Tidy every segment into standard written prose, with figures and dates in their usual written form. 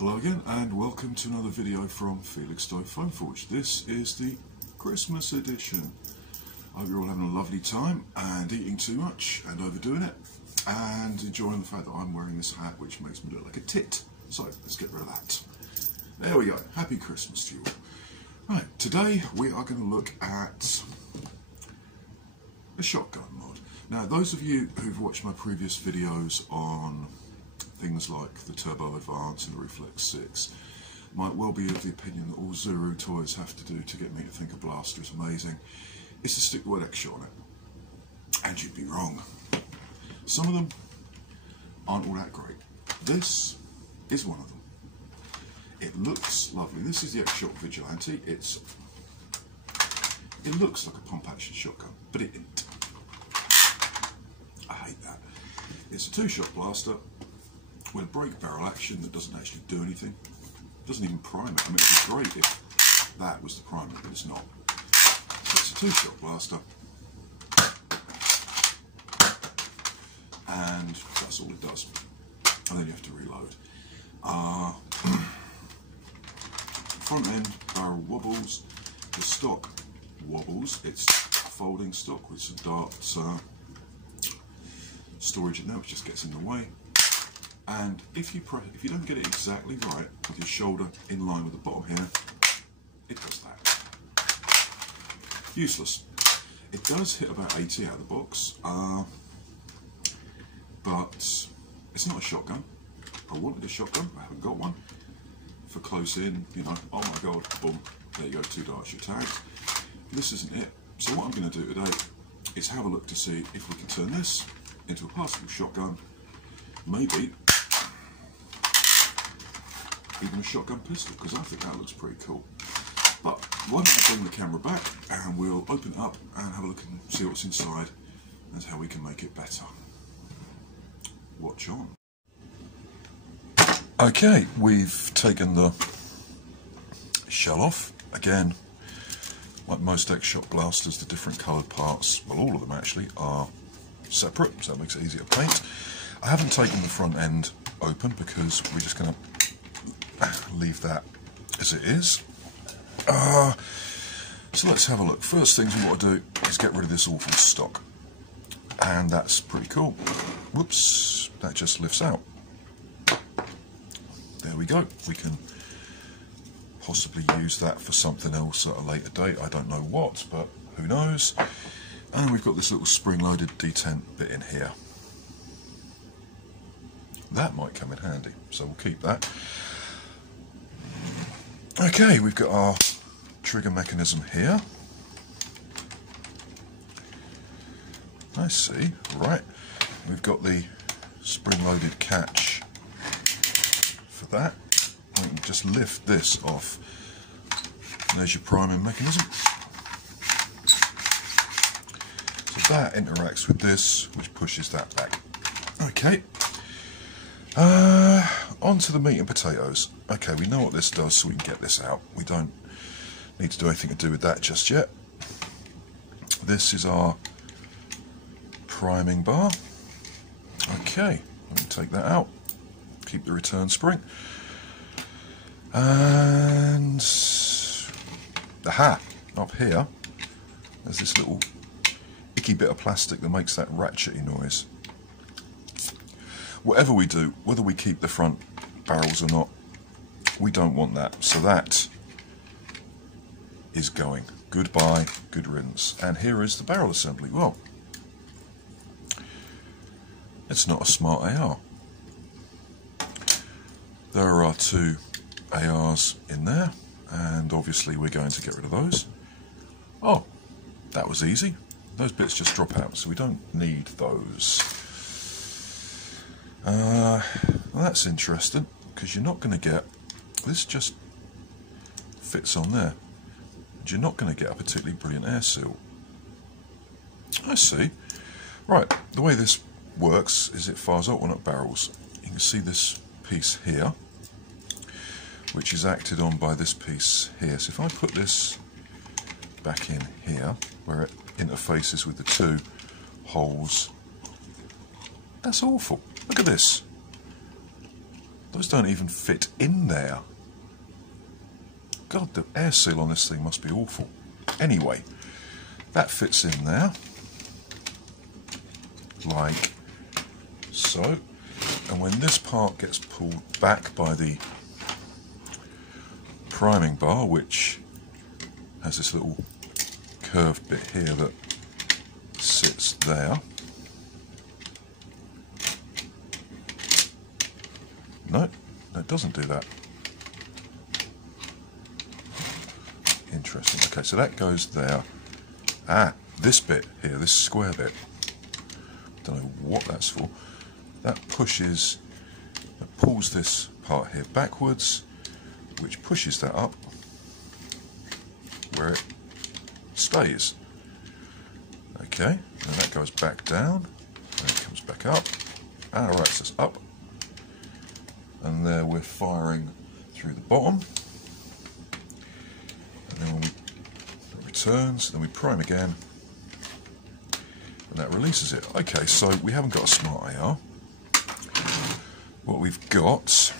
Hello again and welcome to another video from Felix Phone Forge. This is the Christmas edition. I hope you're all having a lovely time and eating too much and overdoing it and enjoying the fact that I'm wearing this hat which makes me look like a tit. So let's get rid of that. There we go. Happy Christmas to you all. Right, today we are going to look at a shotgun mod. Now those of you who've watched my previous videos on things like the Turbo Advance and the Reflex 6 might well be of the opinion that all Zuru toys have to do to get me to think a blaster is amazing is to stick the word extra on it. And you'd be wrong. Some of them aren't all that great. This is one of them. It looks lovely. This is the X-Shot Vigilante. It looks like a pump action shotgun, but it isn't. I hate that. It's a two-shot blaster with a break barrel action that doesn't actually do anything. It doesn't even prime it. I mean, it'd be great if that was the primer, but it's not. So it's a two-shot blaster, and that's all it does. And then you have to reload. Front end barrel wobbles. The stock wobbles. It's folding stock with some darts storage in there, which just gets in the way. And if you don't get it exactly right with your shoulder in line with the bottom here, it does that. Useless. It does hit about 80 out of the box, but it's not a shotgun. I wanted a shotgun, I haven't got one. For close in, you know, oh my god, boom, there you go, 2 darts, you're tagged. This isn't it. So what I'm going to do today is have a look to see if we can turn this into a passable shotgun, maybe even a shotgun pistol, because I think that looks pretty cool. But why don't I bring the camera back and we'll open it up and have a look and see what's inside and how we can make it better. Watch on. Okay, we've taken the shell off. Again, like most X-Shot blasters, the different coloured parts, well all of them actually, are separate, so that makes it easier to paint. I haven't taken the front end open because we're just going to leave that as it is. So let's have a look. First things we want to do is get rid of this awful stock, and that's pretty cool. Whoops, that just lifts out. There we go. We can possibly use that for something else at a later date. I don't know what, but who knows. And we've got this little spring-loaded detent bit in here. That might come in handy, so we'll keep that. Okay, we've got our trigger mechanism here. I see, right. We've got the spring-loaded catch for that. We can just lift this off. And there's your priming mechanism. So that interacts with this, which pushes that back. Okay. On to the meat and potatoes. Okay, we know what this does, so we can get this out. We don't need to do anything to do with that just yet. This is our priming bar. Okay, we can take that out. Keep the return spring. And aha, up here, there's this little icky bit of plastic that makes that ratchety noise. Whatever we do, whether we keep the front barrels or not, we don't want that. So that is going. Goodbye, good riddance. And here is the barrel assembly. Well, it's not a smart AR. There are 2 ARs in there, and obviously we're going to get rid of those. Oh, that was easy. Those bits just drop out, so we don't need those. Well, that's interesting, because you're not going to get, this just fits on there, and you're not going to get a particularly brilliant air seal. I see. Right, the way this works is it fires out one at barrels. You can see this piece here, which is acted on by this piece here. So if I put this back in here, where it interfaces with the 2 holes, that's awful. Look at this. Those don't even fit in there. God, the air seal on this thing must be awful. Anyway, that fits in there, like so. And when this part gets pulled back by the priming bar, which has this little curved bit here that sits there. No, it doesn't do that. Interesting. Okay, so that goes there. Ah, this bit here, this square bit. Don't know what that's for. That pushes, that pulls this part here backwards, which pushes that up where it stays. Okay, and that goes back down, and it comes back up. Ah, right, so it's up. And there we're firing through the bottom. And then when it returns, then we prime again. And that releases it. Okay, so we haven't got a smart AR. What we've got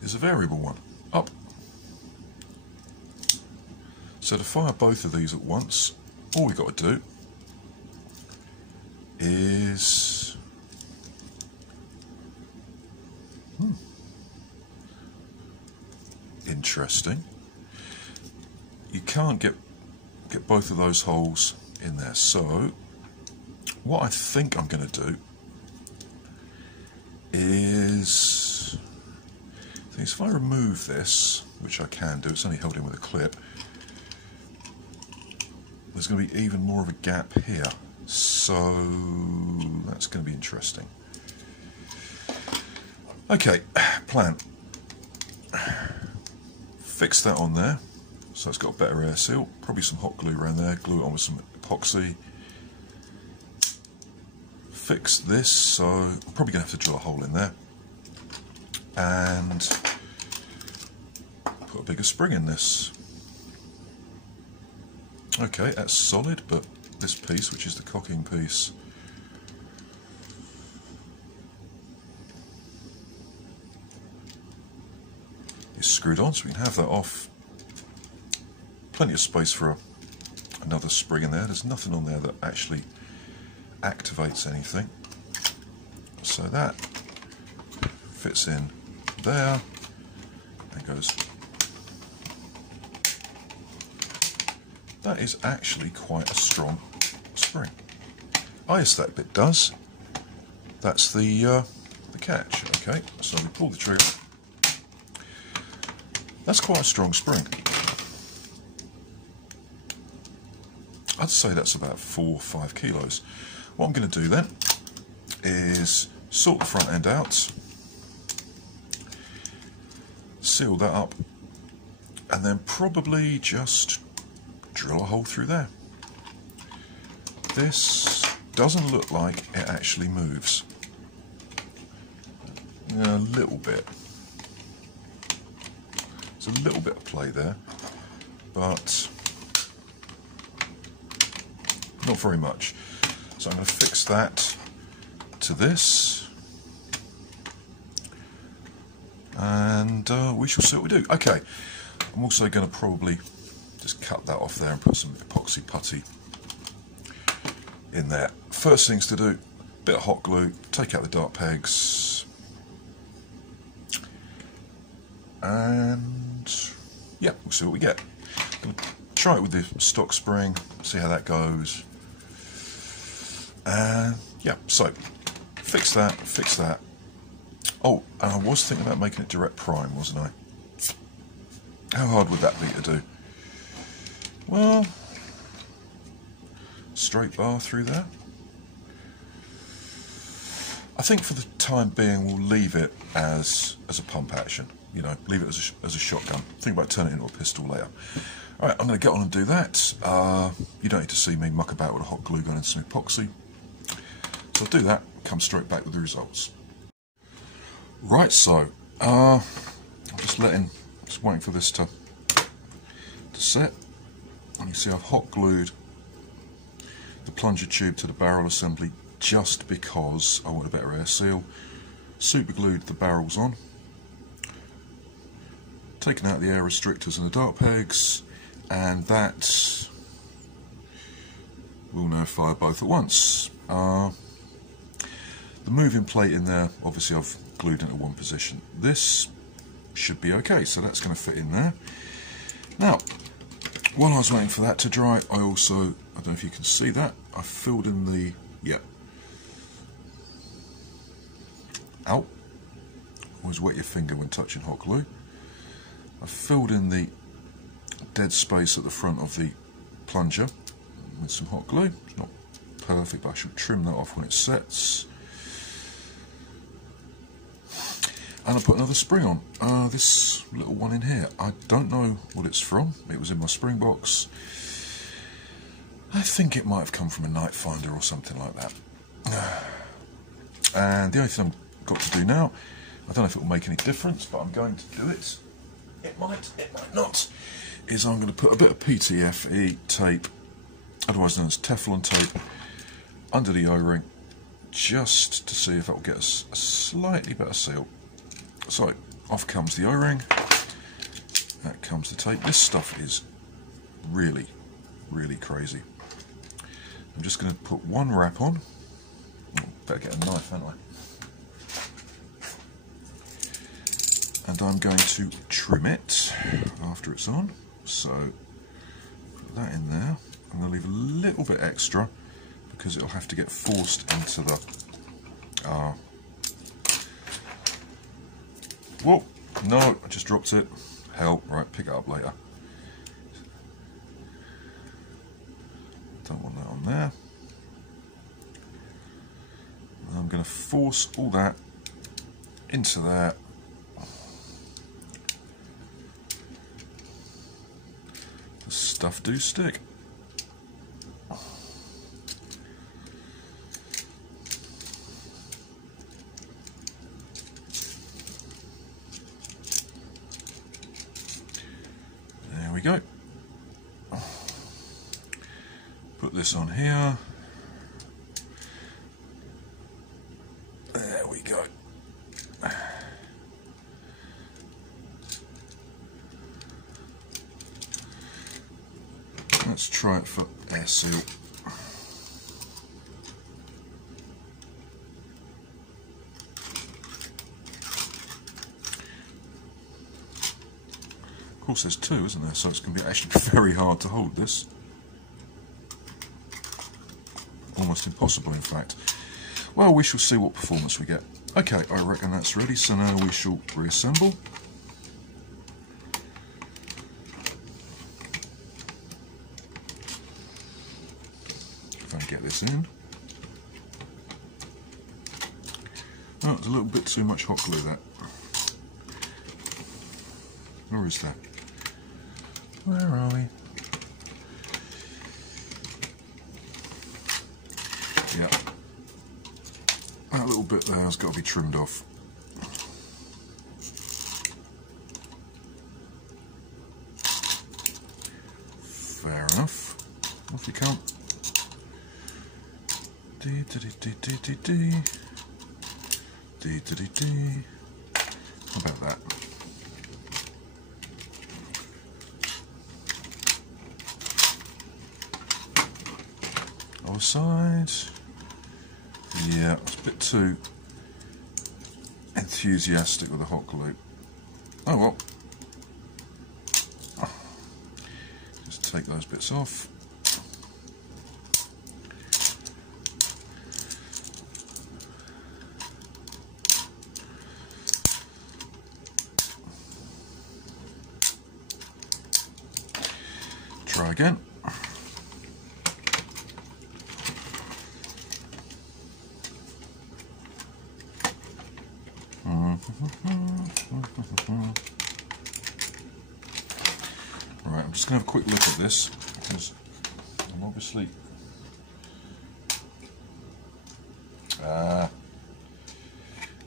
is a variable one, up. So to fire both of these at once, all we've got to do is interesting. You can't get both of those holes in there. So what I think I'm going to do is, if I remove this, which I can do, it's only held in with a clip, there's going to be even more of a gap here. So that's going to be interesting. Okay, plan. Fix that on there, so it's got a better air seal. Probably some hot glue around there, glue it on with some epoxy. Fix this, so I'm probably going to have to drill a hole in there. And put a bigger spring in this. Okay, that's solid, but this piece, which is the cocking piece, is screwed on, so we can have that off. Plenty of space for another spring in there. There's nothing on there that actually activates anything. So that fits in there and goes. That is actually quite a strong spring. Ah, yes, that bit does. That's the catch. Okay, so we pull the trigger. That's quite a strong spring. I'd say that's about 4 or 5 kilos. What I'm going to do then is sort the front end out, seal that up, and then probably just drill a hole through there. This doesn't look like it actually moves. A little bit. There's a little bit of play there, but not very much. So I'm going to fix that to this, and we shall see what we do. Okay, I'm also going to probably just cut that off there and put some epoxy putty in there. First things to do, bit of hot glue, take out the dart pegs, and yeah, we'll see what we get. I'm going to try it with the stock spring, see how that goes. Yeah, so fix that. Oh, and I was thinking about making it direct prime, wasn't I? How hard would that be to do? Well, straight bar through there. I think for the time being we'll leave it as a pump action. You know, leave it as a shotgun. Think about turning it into a pistol later. Alright, I'm going to get on and do that. You don't need to see me muck about with a hot glue gun and some epoxy. So I'll do that, come straight back with the results. Right, so I'm just waiting for this to set. And you see I've hot glued the plunger tube to the barrel assembly just because I want a better air seal. Super glued the barrels on, taken out the air restrictors and the dart pegs, and that will now fire both at once. The moving plate in there, obviously I've glued into one position. This should be okay, so that's going to fit in there. Now, while I was waiting for that to dry, I don't know if you can see that, I filled in the, always wet your finger when touching hot glue. I filled in the dead space at the front of the plunger with some hot glue. It's not perfect, but I should trim that off when it sets. And I put another spring on. This little one in here, I don't know what it's from. It was in my spring box. I think it might have come from a night finder or something like that. And the only thing I've got to do now, I don't know if it will make any difference, but I'm going to do it. It might not. Is I'm going to put a bit of PTFE tape, otherwise known as Teflon tape, under the O-ring, just to see if that will get us a slightly better seal. So, off comes the O-ring, that comes the tape. This stuff is really, really crazy. I'm just going to put one wrap on. Oh, better get a knife, haven't I? And I'm going to trim it after it's on. So, put that in there. I'm going to leave a little bit extra because it'll have to get forced into the... Whoa! No, I just dropped it. Hell, right, pick it up later. Don't want that on there. And I'm going to force all that into there. The stuff do stick. There we go. Put this on here. There we go. Let's try it for air seal. Of course there's two, isn't there? So it's going to be actually very hard to hold this. Almost impossible, in fact. Well, we shall see what performance we get. Okay, I reckon that's ready, so now we shall reassemble. If I can get this in. Oh, it's a little bit too much hot glue, that. Where is that? Where are we? Yeah. That little bit there has got to be trimmed off. Fair enough. Off you come. Dee dee dee dee dee dee. Dee dee dee dee. How about that? Other side. Yeah, it's a bit too enthusiastic with the hot glue. Oh well. Just take those bits off. Try again. Right, I'm just going to have a quick look at this because I'm obviously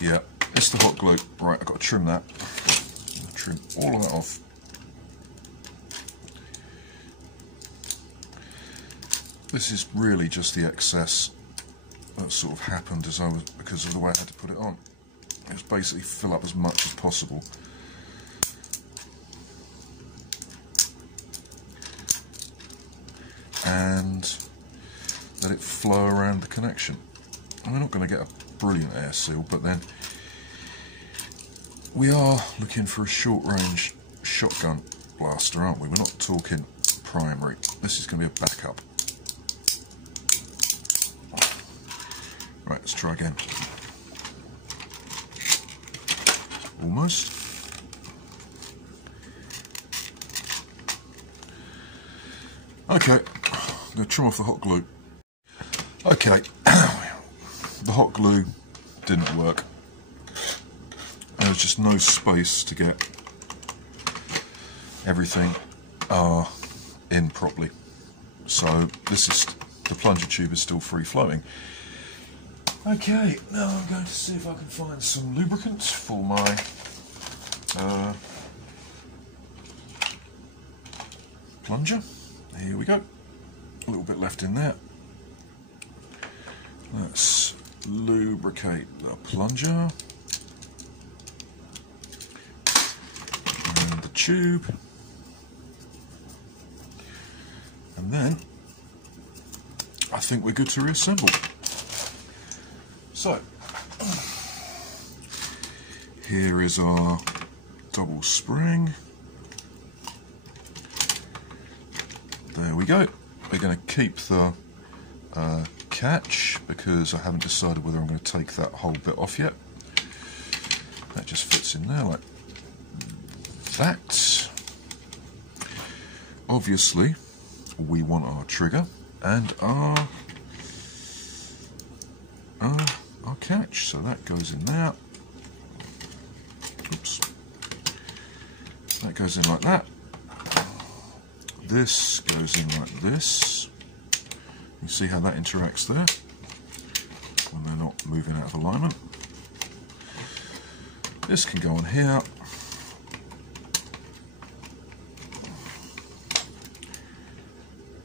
yeah, it's the hot glue. Right, I've got to trim that. Trim all of that off. This is really just the excess that sort of happened because of the way I had to put it on. It was basically fill up as much as possible. And let it flow around the connection. And we're not going to get a brilliant air seal, but then we are looking for a short range shotgun blaster, aren't we? We're not talking primary. This is going to be a backup. Right, let's try again. Almost. Okay, I'm going to trim off the hot glue. Okay, the hot glue didn't work. There was just no space to get everything in properly. So the plunger tube is still free flowing. Okay, now I'm going to see if I can find some lubricant for my plunger. Here we go. A little bit left in there. Let's lubricate the plunger and the tube, and then I think we're good to reassemble. So here is our double spring. There we go. We're going to keep the catch because I haven't decided whether I'm going to take that whole bit off yet. That just fits in there like that. Obviously, we want our trigger and our catch, so that goes in there. Oops. That goes in like that. This goes in like this. You see how that interacts there when they're not moving out of alignment. This can go on here.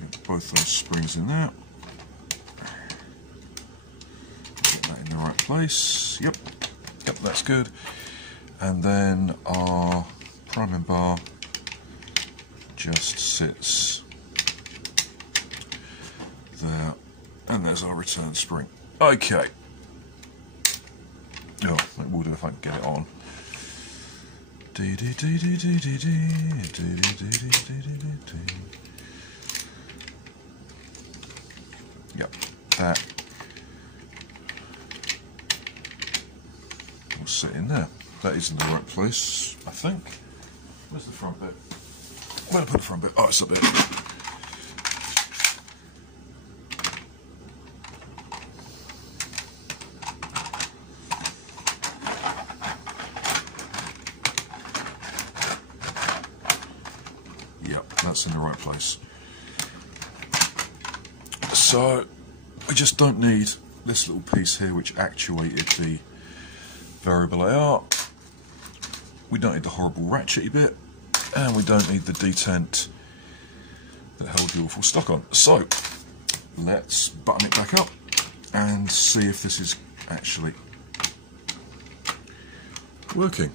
Get both those springs in there. Get that in the right place. Yep, that's good. And then our priming bar just sits there, and there's our return spring. Okay. Oh, it will do if I can get it on. Yep, that will sit in there. That is in the right place, I think. Where's the front bit? Where did I put the front bit? Oh, it's up there. Yep, that's in the right place. So, we just don't need this little piece here which actuated the variable AR. We don't need the horrible ratchety bit. And we don't need the detent that held the awful stock on. So, let's button it back up and see if this is actually working.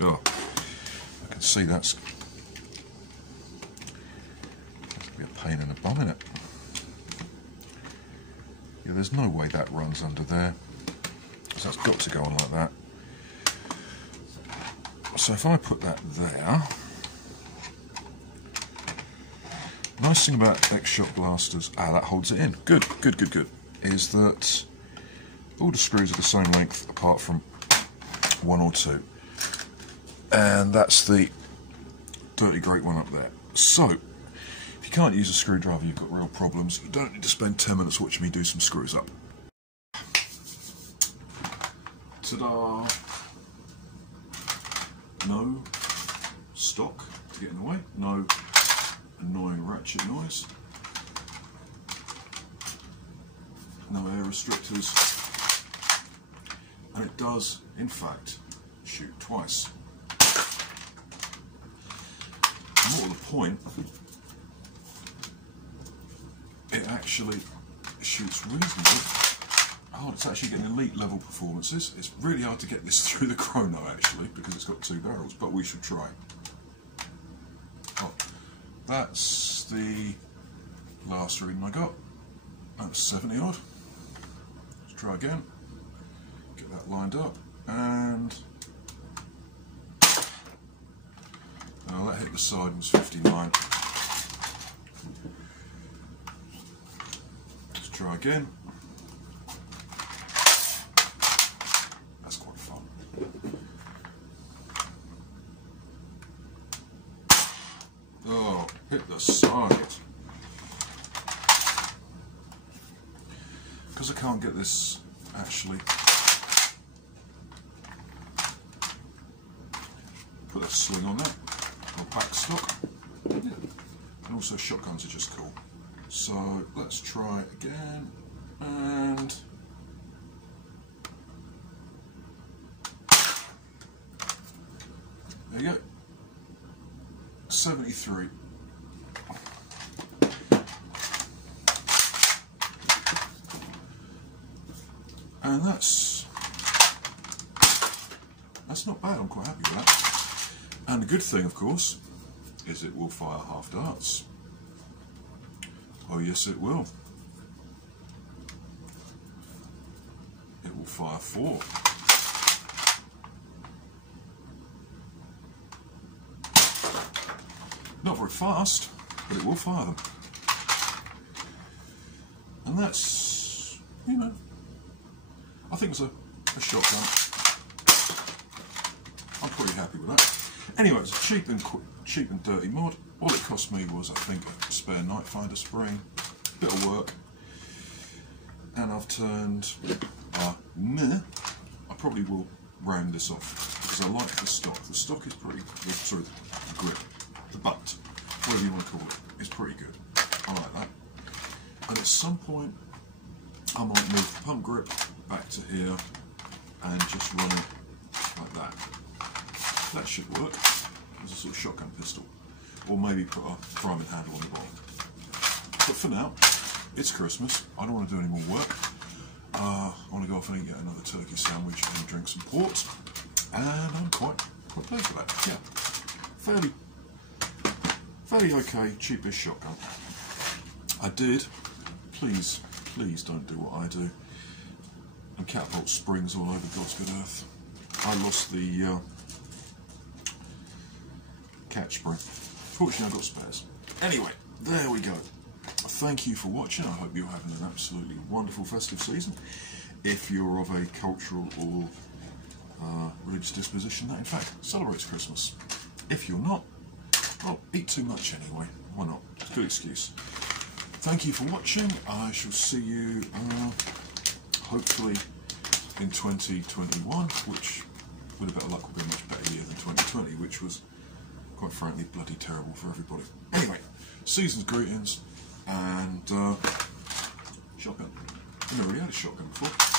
Oh, I can see that's going to be a pain in the bum, isn't it? Yeah, there's no way that runs under there. So that's got to go on like that. So if I put that there, nice thing about X-Shot blasters, that holds it in. Good, is that all the screws are the same length apart from one or two. And that's the dirty great one up there. So, if you can't use a screwdriver, you've got real problems. You don't need to spend 10 minutes watching me do some screws up. Ta-da! No stock to get in the way, no annoying ratchet noise, no air restrictors, and it does, in fact, shoot twice. And more to the point, it actually shoots reasonably. Oh, it's actually getting elite level performances. It's really hard to get this through the chrono actually, because it's got 2 barrels, but we should try. Oh, that's the last reading I got. That's 70 odd. Let's try again. Get that lined up, and oh, that hit the side and was 59. Let's try again. That's quite fun. Oh, hit the side. Because I can't get this actually put a sling on that, or backstock, and also shotguns are just cool. So let's try again, and there you go, 73. And that's not bad, I'm quite happy with that. And the good thing, of course, is it will fire half darts. Oh yes, it will. It will fire 4. Not very fast, but it will fire them. And that's, you know, I think it's a shotgun. I'm pretty happy with that. Anyway, it's a cheap and dirty mod. All it cost me was, I think, a spare night finder spring, bit of work, and I've turned meh. I probably will round this off because I like the stock. The stock is pretty good. Sorry, the grip, the butt, whatever you want to call it, is pretty good. I like that. And at some point, I might move the pump grip back to here and just run it like that. That should work as a sort of shotgun pistol, or maybe put a priming handle on the bottom. But for now, it's Christmas. I don't want to do any more work. I want to go off and get another turkey sandwich and drink some port, and I'm quite pleased with that. Yeah, fairly okay, cheapish shotgun. I did. Please don't do what I do and catapult springs all over God's good earth. I lost the catch spring. Fortunately, I got spares. Anyway, there we go. Thank you for watching. I hope you're having an absolutely wonderful festive season. If you're of a cultural or religious disposition that in fact celebrates Christmas. If you're not, well, eat too much anyway. Why not? It's a good excuse. Thank you for watching. I shall see you hopefully in 2021, which with a bit of luck will be a much better year than 2020, which was quite frankly bloody terrible for everybody. Anyway, season's greetings and shotgun. I've never really had a shotgun before.